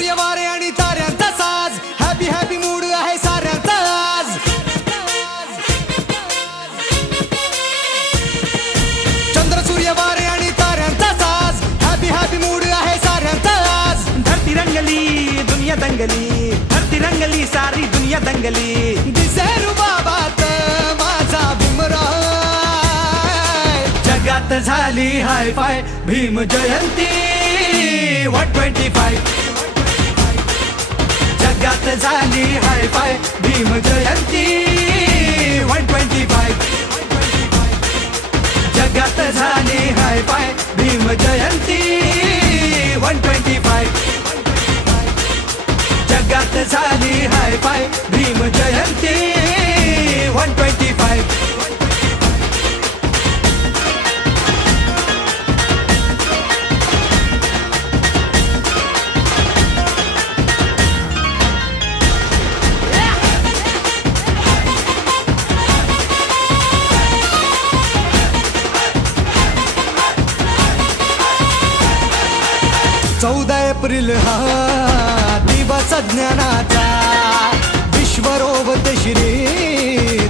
सूर्य वारे आणि ताऱ्यांचा साज, हॅपी हॅपी मूड आहे साऱ्यांचा आज. चंद्र सूर्य वारे आणि ताऱ्यांचा साज, हॅपी हॅपी मूड आहे साऱ्यांचा आज. धरती रंगली दुनिया दंगली, धरती रंगली सारी दुनिया दंगली. दिसे रुबाबात माझा भीमराव, जगात झाली हाय फाय भीम जयंती 125. जगात झाली हाय फाय भीम जयंती 125. जगात झाली हाय फाय भीम जयंती 125. जगात झाली हाय फाय भीम जयंती 125. चौदा एप्रिल हा दिवस ज्ञानाचा, विश्वरोवत श्री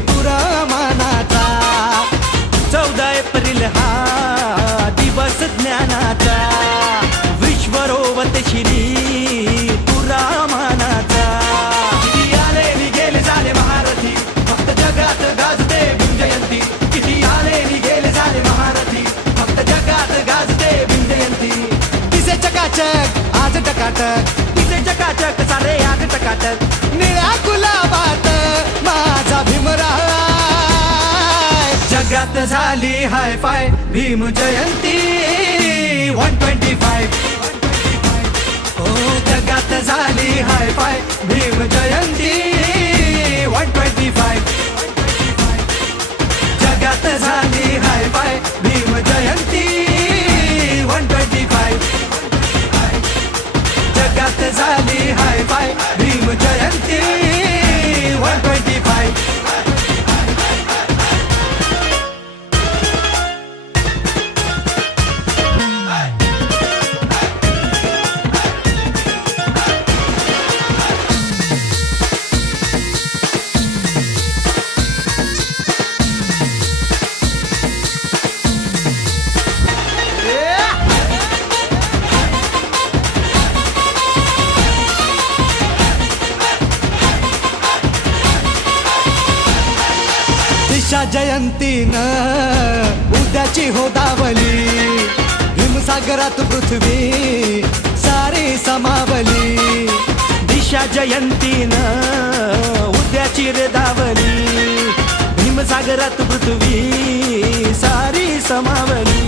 तुरामानाचा. 14 एप्रिल हा दिवस ज्ञानाचा, विश्वरोवत श्री तुरामानाचा. किती आले नि गेले झाले महारथी, फक्त जगात गाजते भीम जयंती. किती आले नि गेले झाले महारथी, फक्त जगात गाजते भीम जयंती. दिसे चकाचक आज टकाटक, तिचे चकाचक सारे आज टकाटक. निळ्या गुलाबात माझा भीमराव. जगात झाली हाय फाय भीम जयंती 125. हो जगात झाली हाय फाय भीम जयंती 125. जगात झाली हाय फाय भीम जयंती 125. जगात झाली हाय फाय भीम जयंती 125. दिशा जयंतीनं उद्याची हो दावली, भीमसागरात पृथ्वी सारी समावली. दिशा जयंतीनं उद्याची रे दावली, भीमसागरात पृथ्वी सारी समावली.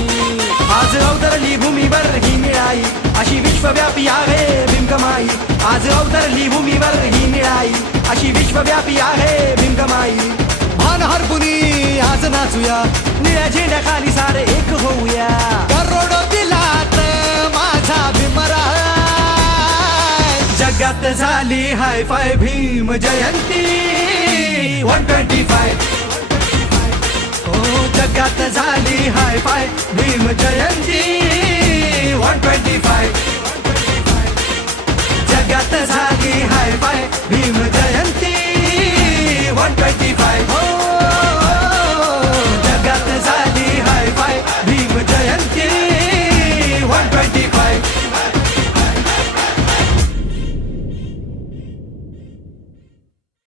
आज अवतरली भूमीवर ही निळाई, अशी विश्वव्यापी आहे भीमकमाई. आज अवतरली भूमीवर ही निळाई, अशी विश्वव्यापी आहे भीमकमाई. भान हरपुनी आज नाचूया, निळ्या झेंड्याखाली सारे एक होऊया. करोडो दिलात माझा भीमराव. जगात झाली हाय फाय भीम जयंती 125. हो जगात झाली हाय फाय भीम जयंती 125. जगात झाली हाय फाय भीम